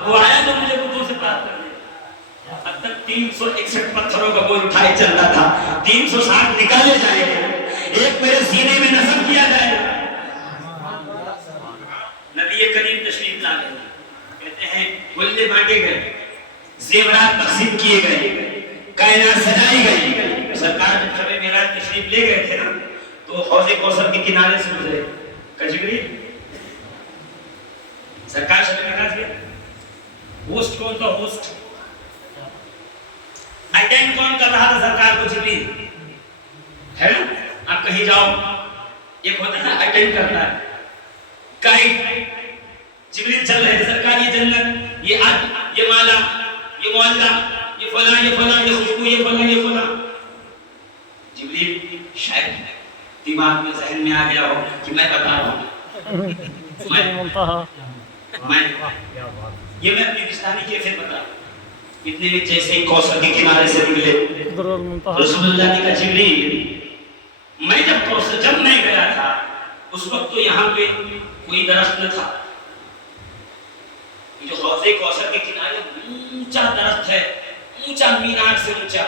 وہ آیا تو مجھے اردو سے بات کر دیا. اب تک 361 پتھروں کا بوجھ اٹھائے چل رہا تھا. 360 نکالے جائیں گے, ایک میرے سینے میں نصب کیا جائے گا. نبی کریم تشریف لا گئے, کہتے ہیں گلے بانٹے گئے, زیورات تقسیم کیے گئے, کائنات سجائی گئی. سرکار جب شب معراج تشریف لے گئے تھے نا, تو حوض کوثر کے کنارے سے گزرے. کجگری سرکار شب معراج گئے. ہوسٹ کون تھا؟ ہوسٹ اٹینڈ کون کر رہا تھا سرکار کو؟ جبریل ہے نا. آپ کہیں جاؤ, ایک ہوتا ہے نا اٹینڈ کرتا ہے, گائیڈ. جبریل چل رہے تھے, سرکار یہ جنت, یہ عد, یہ مالا, یہ معلہ, یہ فلاں, یہ فلاں, یہ خوشبو, یہ فلاں, یہ فلاں. جبریل شاید دماغ میں ذہن میں آ گیا ہو کہ میں بتا رہا ہوں, یہ میں اپنی بستانی کیفیت بتا رہا ہوں. اتنے میں جیسے ہی کوثر کے کنارے سے نکلے, رسول اللہ نے کہا جبریل میں جب میں گیا تھا اس وقت تو یہاں پہ کوئی درخت نہ تھا. جو حوض کوثر کے کنارے اونچا درخت ہے, اونچا مینار سے اونچا,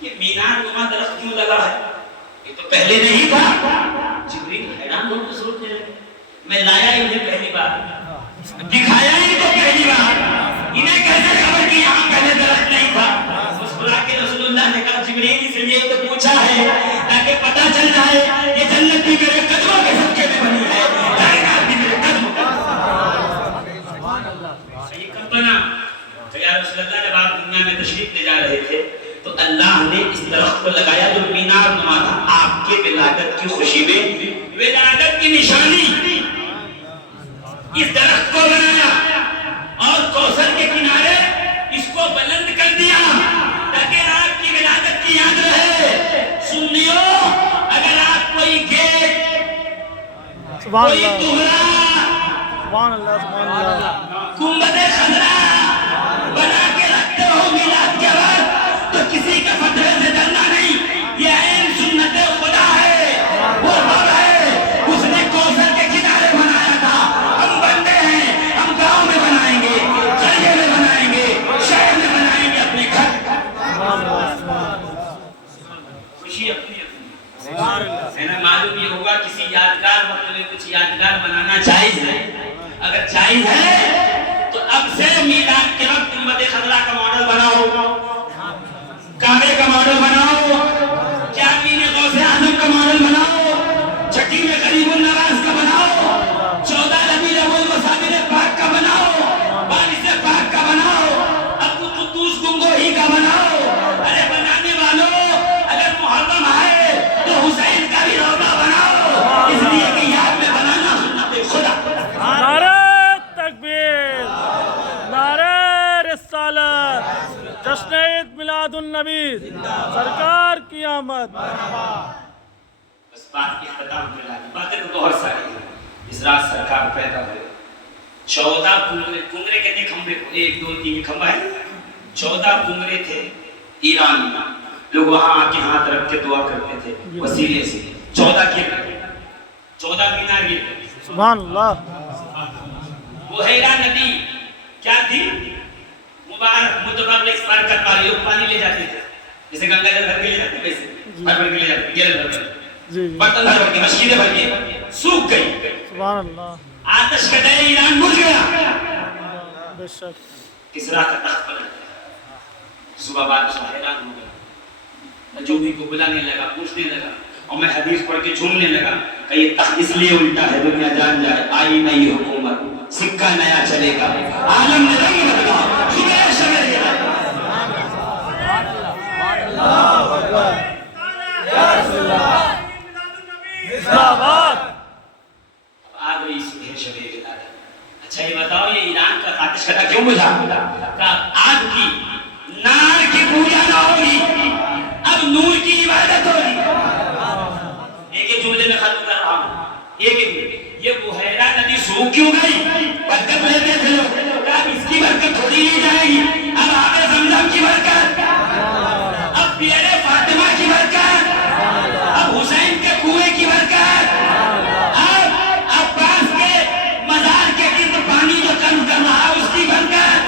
یہ مینار نما درخت کیوں لگا ہے؟ یہ تو پہلے نہیں تھا. جبریل حیران ہو کے سوچنے لگے, میں لایا انہیں پہلی بار, دکھایا ہی تو پہلی بار, انہیں کیسے خبر کہ یہاں پہلے درخت نہیں تھا؟ مسکرا کے رسول اللہ نے کہا جبریل اس لیے تو پوچھا ہے تاکہ پتہ چل جائے یہ جنت بھی میرے قدموں کے صدقے میں بنی ہے, کائنات بھی میرے قدموں کے. یہ کب بنا؟ تو یا رسول اللہ جب آپ دنیا میں تشریف لے جا رہے تھے تو اللہ نے اس درخت کو لگایا جو مینار نما تھا. آپ کے ولادت کی خوشی میں, ولادت کی نشانی, اس درخت کو بنایا اور کوثر کے کنارے اس کو بلند کر دیا تاکہ آپ کی ولادت کی یاد رہے. سنیو, اگر آپ کوئی گیٹ, کوئی دہرا, گنبد خضرا بنا کے رکھتے ہو میلاد کے وقت, تو کسی کے فتوے سے ڈرنا نہیں. یہ عین سنت خدا ہے, وہ رب ہے, اس نے کوثر کے کنارے بنایا تھا. ہم بندے ہیں, ہم گاؤں میں بنائیں گے, قریے میں بنائیں گے, شہر میں بنائیں گے, اپنے گھر. خوشی اپنی اپنی ہے نا. معلوم یہ ہوگا کسی یادگار وقت میں کچھ یادگار بنانا جائز ہے. اگر جائز ہے تو اب سے میلاد کے وقت گنبد خضرا کا ماڈل بناؤ, کعبے کا ماڈل بناؤ, جامع غوث اعظم کا ماڈل بناؤ, چھٹی میں غریب النواز کا بناؤ, 14 ربیع الاول مساجد پاک کا بناؤ, بارش پاک کا بناؤ, ابو قدوس گنگوہی کا بناؤ. ارے بنانے والوں, اگر محرم آئے تو حسین کا بھی روضہ بناؤ, اس لیے کہ یاد میں بنانا سنت خدا. جشن عید میلاد النبی, سرکار کی آمد. بس بات کی اختتام پہ لائی, باتیں تو بہت ساری ہیں. اس رات سرکار پیدا ہوئے. 14 کنگرے کتنے کھمبے, 1 2 3 کھمبا ہے, 14 کنگرے تھے ایران میں. لوگ وہاں آ کے ہاتھ رکھ کے دعا کرتے تھے وسیلے سے. 14 مینار گرے. سبحان اللہ. بحیرہ ندی کیا تھی؟ مبارک متبرک برکت والی. لوگ پانی لے جاتے تھے, جیسے گنگا جل بھر کے لے جاتے ہیں, ویسے بھر کے لے جاتے ہیں, گیل بھر کے, برتن بھر کے, مشکلیں بھر کے, سوکھ گئی. سبحان اللہ. آتش کا دہر ایران بجھ گیا. بے شک. کسریٰ کا تخت پلٹ گیا. صبح بادشاہ حیران ہو گیا, نجومی کو بلانے لگا, پوچھنے لگا, اور میں حدیث پڑھ کے جھومنے لگا کہ یہ تخت اس لیے الٹا ہے دنیا جان جائے. آئی نئی حکومت, سکہ نیا چلے گا, عالم نے رنگ بدلا, صبح سویرے آ گئی صبح شب ولادت. اچھا یہ بتاؤ, یہ ایران کا آتش کدا کیوں بجھا؟ کہ آگ کی, نار کی پوجا نہ ہوگی, اب نور کی عبادت ہوگی. ایک جملے میں ختم کر رہا ہوں, یہ بحیرہ ندی سوکھ کیوں گئی؟ برکت لیتے تھے لوگ, کہا اس کی برکت تھوڑی نہیں جائے گی. اب آب زمزم کی برکت, اب پیرے فاطمہ کی برکت, اب حسین کے کنویں کی برکت, اب عباس کے مزار کے گرد پانی جو کم کر رہا اس کی برکت,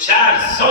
400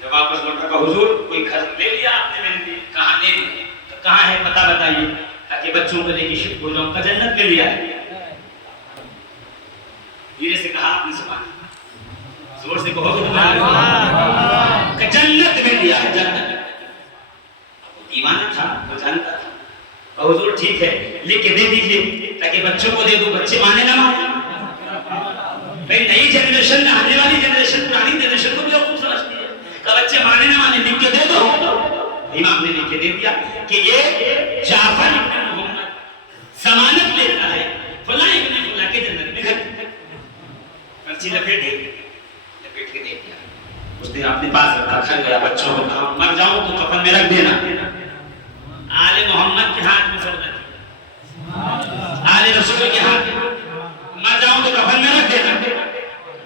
جب واپس لوٹا کہا حضور کوئی گھر لے لیا آپ نے میرے لیے؟ کہاں لے لیا؟ کہاں ہے پتہ بتائیے تاکہ بچوں کو لے کے شفٹ ہو جاؤں. کا جنت کے لیا ہے. دھیرے سے کہا آپ نے سبحان اللہ. زور سے کہو کہ جنت میں لیا ہے. جنت وہ دیوانہ تھا, وہ جانتا تھا. حضور ٹھیک ہے لکھ کے دے دیجئے تاکہ بچوں کو دے دو. بچے مانے نہ مانے. بھئی نئی جنریشن میں آنے والی جنریشن پرانی جنریشن کو بھی خوب سمجھتی ہے کہ بچے مانے نہ مانے لکھ کے دے دو. امام نے لکھ کے دے دیا کہ یہ جعفر ابن محمد ضمانت لیتا ہے فلاں ابن فلاں کے جنت میں گھر. پرچی لپیٹ کے دے دیا. اس نے اپنے پاس رکھا. گھر گیا بچوں کو کہا مر جاؤں تو کفن میں رکھ دینا. آل محمد کے ہاتھ میں سودا تھی, آل رسول کے ہاتھ میں. مر جاؤں تو کفن میں رکھ دینا.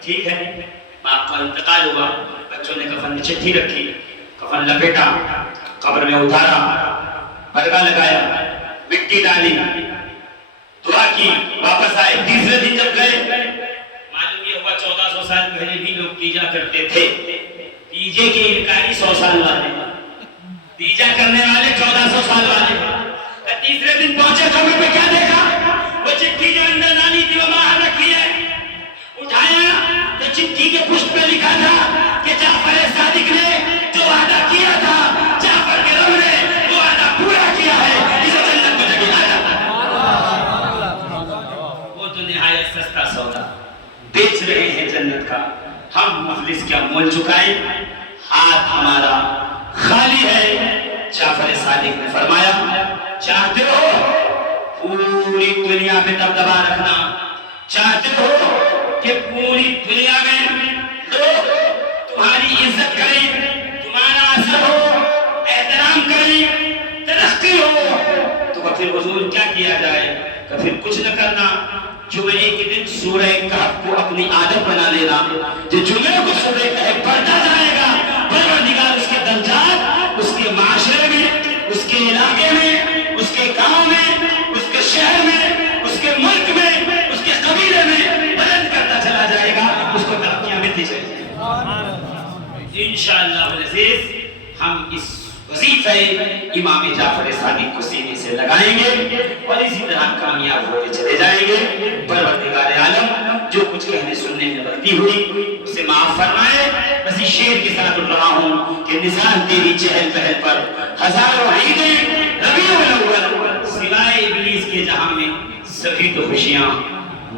ٹھیک ہے. باپ کا انتقال ہوا. بچوں نے کفن میں چٹھی رکھی, کفن لپیٹا, قبر میں اتارا, برگا لگایا, مٹی ڈالی, دعا کی, واپس آئے. تیسرے دن جب گئے معلوم یہ ہوا 1400 سال پہلے بھی لوگ تیجا کرتے تھے. تیجے کے انکاری 100 سال والے, تیجا کرنے والے 1400 سال والے. تیسرے دن پہنچے قبر پہ کیا دیکھا؟ وہ چٹھی جو اندر ڈالی تھی وہ باہر رکھی ہے. اٹھایا تو چٹھی کے پشت پہ لکھا تھا کہ جعفر صادق نے جو وعدہ کیا تھا, جعفر کے رب نے وہ وعدہ پورا کیا ہے. اسے جنت میں جگہ لایا. وہ تو نہایت سستا سودا بیچ رہے ہیں جنت کا. ہم مفلس کیا مول چکائیں, ہاتھ ہمارا خالی ہے. جعفر صادق نے فرمایا چاہتے ہو پوری دنیا میں دبدبا رکھنا, چاہتے ہو کہ پوری دنیا میں لوگ تمہاری عزت کریں, تمہارا اثر ہو, احترام کریں, ترقی ہو, تو پھر حضور کیا کیا جائے؟ کہ پھر کچھ نہ کرنا. جمعے کے دن سورہ کہف کو اپنی عادت بنا لینا. جو جمعے کو سورہ کہف پڑھتا جائے گا پروردگار اس کے درجات اس کے معاشرے میں, اس کے علاقے میں, اس کے گاؤں میں, اس کے شہر میں, اس کے ملک میں, اس کے قبیلے میں بلند کرتا چلا جائے گا. اس کو ترقیاں ملتی چلی جائیں گی انشاءاللہ العزیز. ہم اس وظیفہ امام جعفر صادق کو سینے سے لگائیں گے اور اسی طرح کامیاب ہوتے چلے جائیں گے. پروردگار عالم جو کچھ کہنے سننے میں غلطی ہوئی اسے معاف فرمائے. بس اس شعر کے ساتھ اٹھ رہا ہوں کہ مثال تیری چہل پہل پر ہزاروں عیدیں ربیع الاول, سوائے ابلیس کے جہاں میں سبھی تو خوشیاں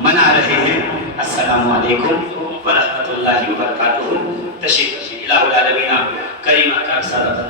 منا رہے ہیں. السلام علیکم ورحمۃ اللہ وبرکاتہ. تشریف الہ العالمین کریم کا سادہ